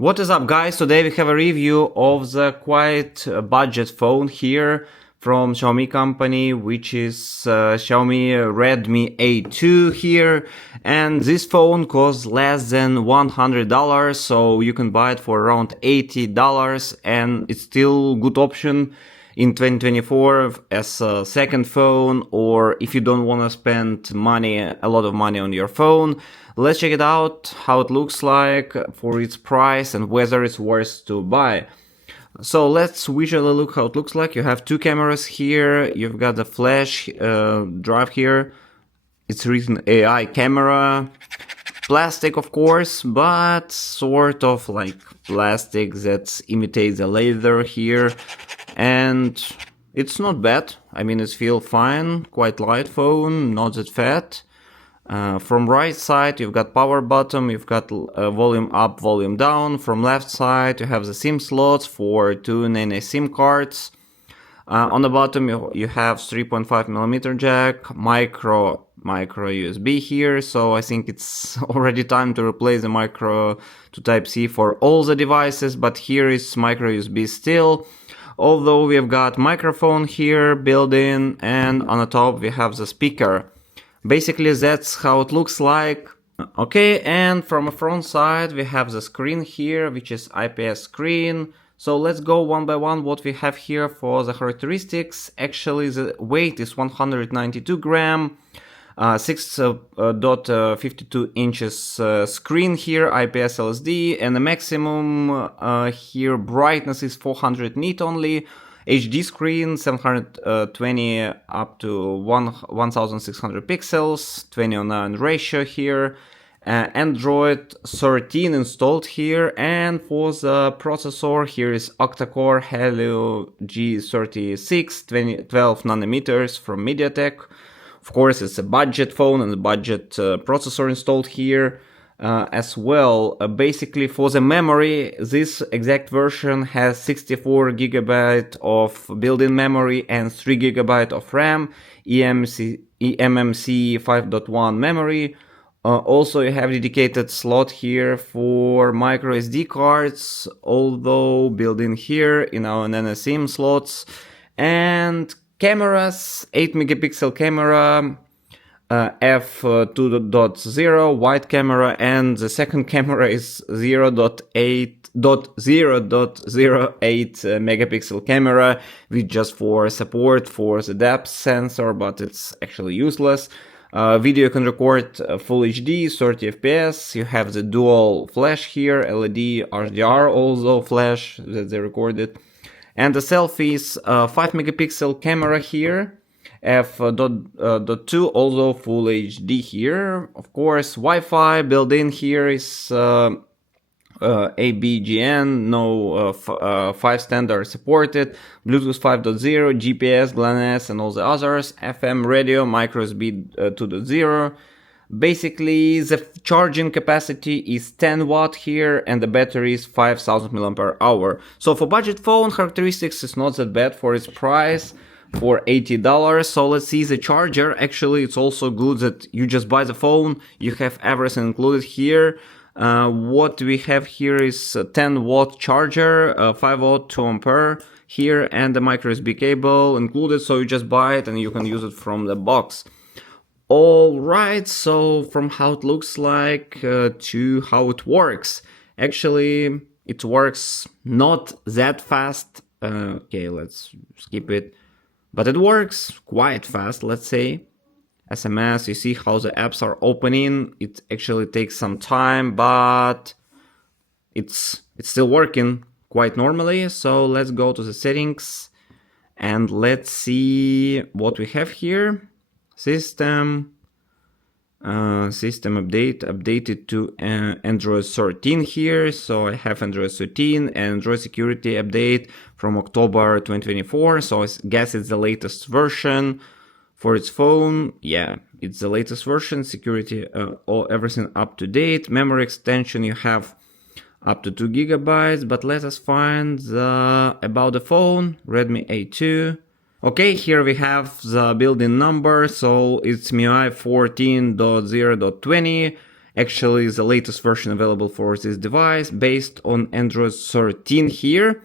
What is up, guys? Today we have a review of the quite budget phone here from Xiaomi company, which is Xiaomi Redmi A2 here, and this phone costs less than $100, so you can buy it for around $80, and it's still good option in 2024 as a second phone, or if you don't want to spend a lot of money on your phone. Let's check it out, how it looks like for its price and whether it's worth to buy. So let's visually look how it looks like. You have two cameras here, you've got the flash drive here, it's written AI camera, plastic of course, but sort of like plastic that imitates the leather here, and it's not bad. I mean, it feels fine, quite light phone, not that fat. From right side you've got power button, you've got volume up, volume down. From left side you have the SIM slots for two nano SIM cards. On the bottom you have 3.5mm jack, micro USB here, so I think it's already time to replace the micro to Type-C for all the devices, but here is micro USB still. Although we have got microphone here built in, and on the top we have the speaker. Basically that's how it looks like. Okay, and from the front side we have the screen here, which is IPS screen. So let's go one by one what we have here for the characteristics. Actually the weight is 192 grams, 6.52 inches screen here, IPS LCD, and the maximum here brightness is 400 nit only. HD screen 720 up to 1600 pixels, 20:9 ratio here. Android 13 installed here, and for the processor here is octa-core Helio G36 12 nanometers from MediaTek. Of course it's a budget phone and a budget processor installed here. As well, basically for the memory, this exact version has 64GB of built-in memory and 3GB of RAM, eMMC 5.1 memory. Also you have dedicated slot here for micro SD cards, although built in here in our nano SIM slots. And cameras, 8MP camera, f2.0 wide camera, and the second camera is 0.08 megapixel camera with just for support for the depth sensor, but it's actually useless. Video you can record full HD 30 fps. You have the dual flash here, LED HDR also flash that they recorded, and the selfies, 5MP camera here, f.2 also full HD here. Of course Wi-Fi built in here is ABGN, no 5 standard supported, Bluetooth 5.0, GPS, GLONASS and all the others, FM radio, micro USB 2.0. Basically the charging capacity is 10 watt here, and the battery is 5000 mAh. So for budget phone, characteristics is not that bad for its price, for $80. So let's see the charger. Actually it's also good that you just buy the phone, you have everything included here. What we have here is a 10 watt charger, 5 watt 2 ampere here, and the micro USB cable included, so you just buy it and you can use it from the box. Alright, so from how it looks like to how it works. Actually it works not that fast. Okay, let's skip it. But it works quite fast, let's say. SMS, you see how the apps are opening. It actually takes some time, but it's still working quite normally. So let's go to the settings and let's see what we have here. System update, updated to Android 13 here. So I have Android 13 and Android security update from October 2024. So I guess it's the latest version for its phone. Yeah, it's the latest version. Security, everything up to date. Memory extension you have up to 2GB. But let us find about the phone, Redmi A2. Okay, here we have the built-in number, so it's MIUI 14.0.20, actually the latest version available for this device based on Android 13 here.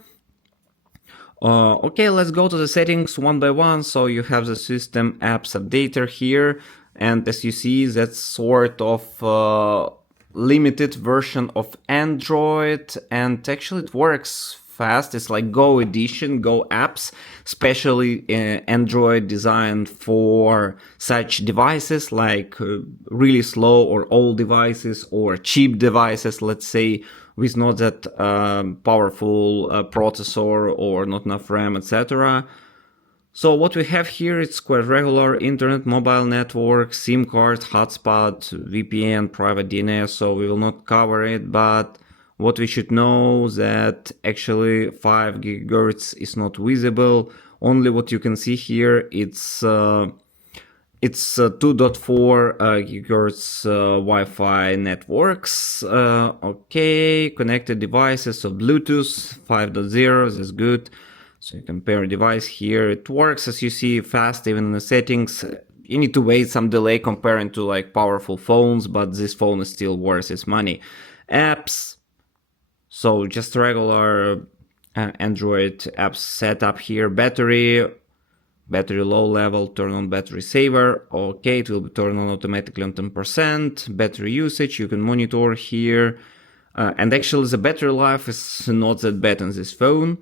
Okay, let's go to the settings one by one. So you have the system apps updater here, and as you see, that's sort of limited version of Android, and actually it works fast. It's like Go edition, Go apps, especially Android designed for such devices like really slow or old devices or cheap devices, let's say, with not that powerful processor or not enough RAM, etc. So what we have here is quite regular internet, mobile network, SIM card, hotspot, VPN, private DNS, so we will not cover it, but what we should know that actually 5 GHz is not visible. Only what you can see here, it's 2.4 GHz Wi-Fi networks. Okay, connected devices, so Bluetooth 5.0, that's good. So you compare device here, it works as you see fast even in the settings. You need to wait some delay comparing to like powerful phones, but this phone is still worth its money. Apps, so just regular Android apps setup here. Battery low level, turn on battery saver. Okay, it will be turned on automatically on 10%. Battery usage, you can monitor here. And actually the battery life is not that bad on this phone.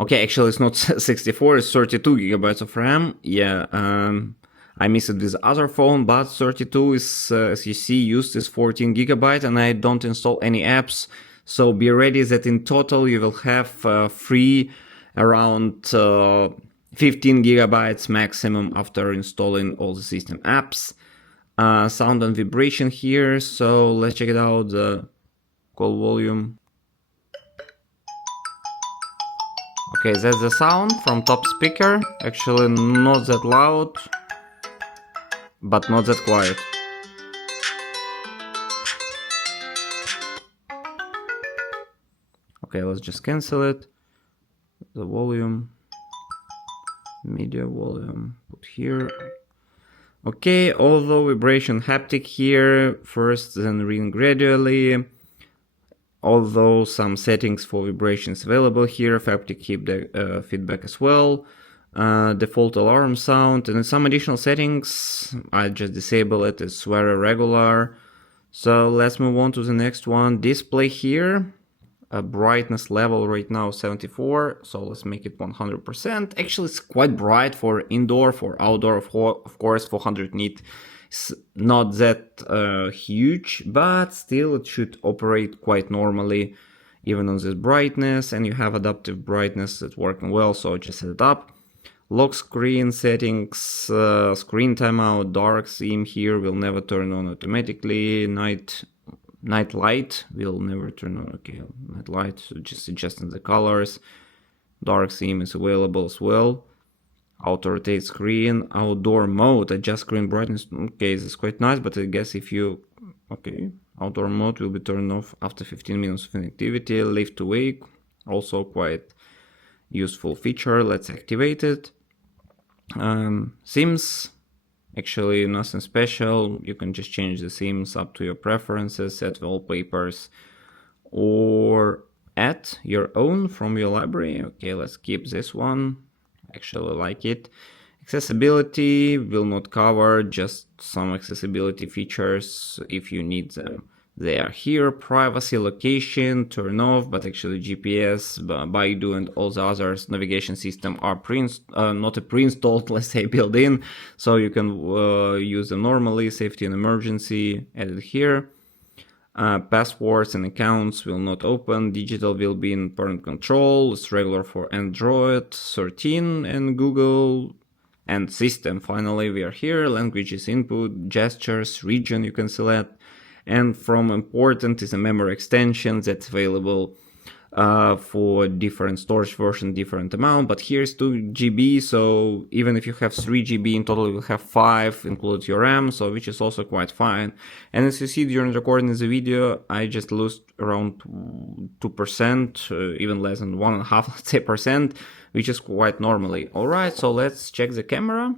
Okay, actually it's not 64, it's 32 gigabytes of RAM. Yeah, I missed it with other phone, but 32 is, as you see, used is 14 gigabyte, and I don't install any apps. So be ready that in total you will have free around 15 gigabytes maximum after installing all the system apps. Sound and vibration here, so let's check it out. The call volume. Okay, that's the sound from top speaker. Actually not that loud, but not that quiet. Okay, let's just cancel it. The volume, media volume, put here. Okay, although vibration haptic here, first then ring gradually. Although some settings for vibrations available here, haptic feedback as well. Default alarm sound, and some additional settings, I just disable it, it's very regular. So let's move on to the next one. Display here. Brightness level right now 74, so let's make it 100%. Actually it's quite bright for indoor, for outdoor, of course 400 nit is not that huge, but still it should operate quite normally even on this brightness, and you have adaptive brightness that's working well, so just set it up. Lock screen settings, screen timeout, dark theme here will never turn on automatically. Night light will never turn on. Okay, night light, so just adjusting the colors. Dark theme is available as well. Auto rotate screen, outdoor mode, adjust screen brightness. Okay, this is quite nice, but I guess if you, okay, outdoor mode will be turned off after 15 minutes of inactivity. Lift to wake, also quite useful feature. Let's activate it. Themes, actually nothing special. You can just change the themes up to your preferences, add wallpapers, or add your own from your library. Okay, let's keep this one. Actually like it. Accessibility will not cover, just some accessibility features if you need them. They are here. Privacy, location, turn off, but actually GPS, Baidu and all the others navigation system are not pre-installed, let's say built-in, so you can use them normally. Safety and emergency added here. Passwords and accounts will not open. Digital will be in parent control. It's regular for Android 13 and Google. And system, finally we are here. Languages input, gestures, region you can select. And from important is a memory extension that's available for different storage version, different amount, but here's 2 GB, so even if you have 3 GB in total, you will have 5, include your RAM, so which is also quite fine. And as you see during recording the video, I just lost around 2%, even less than 1.5%, let's say, percent, which is quite normally. Alright, so let's check the camera.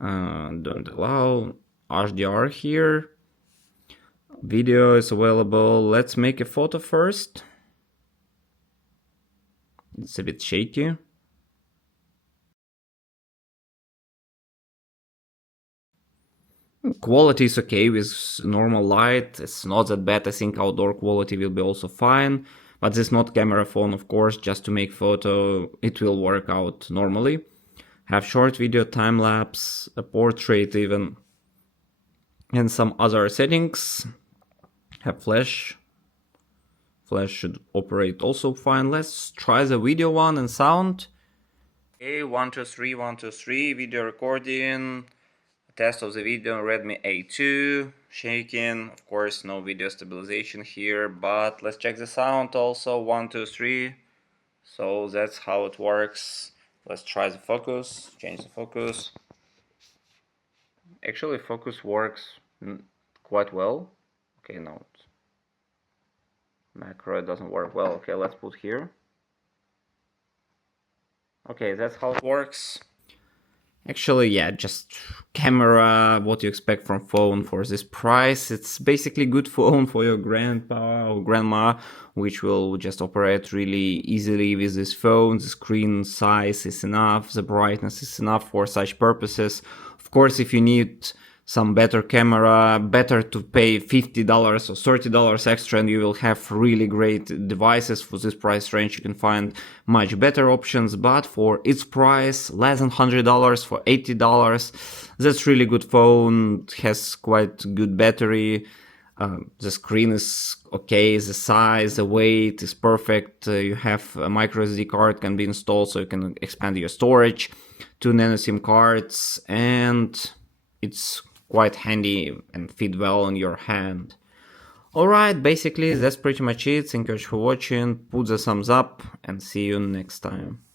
Don't allow. HDR here. Video is available. Let's make a photo first. It's a bit shaky. Quality is okay with normal light. It's not that bad. I think outdoor quality will be also fine. But this is not camera phone, of course. Just to make photo, it will work out normally. Have short video, time lapse, a portrait even, and some other settings. Have flash. Flash should operate also fine. Let's try the video one and sound. Okay, 1, 2, 3, 1, 2, 3, video recording. Test of the video, Redmi A2, shaking, of course no video stabilization here, but let's check the sound also, 1, 2, 3, so that's how it works. Let's try the focus, change the focus. Actually focus works quite well. Okay, no, macro it doesn't work well. Okay, let's put here. Okay, that's how it works. Actually, yeah, just camera, what you expect from phone for this price. It's basically good phone for your grandpa or grandma, which will just operate really easily with this phone. The screen size is enough, the brightness is enough for such purposes. Of course, if you need some better camera, better to pay $50 or $30 extra and you will have really great devices. For this price range you can find much better options, but for its price, less than $100, for $80, that's really good phone. It has quite good battery. The screen is okay, the size, the weight is perfect. You have a micro SD card can be installed so you can expand your storage, 2 nano SIM cards, and it's quite handy and fit well on your hand. Alright, basically that's pretty much it. Thank you for watching, put the thumbs up and see you next time.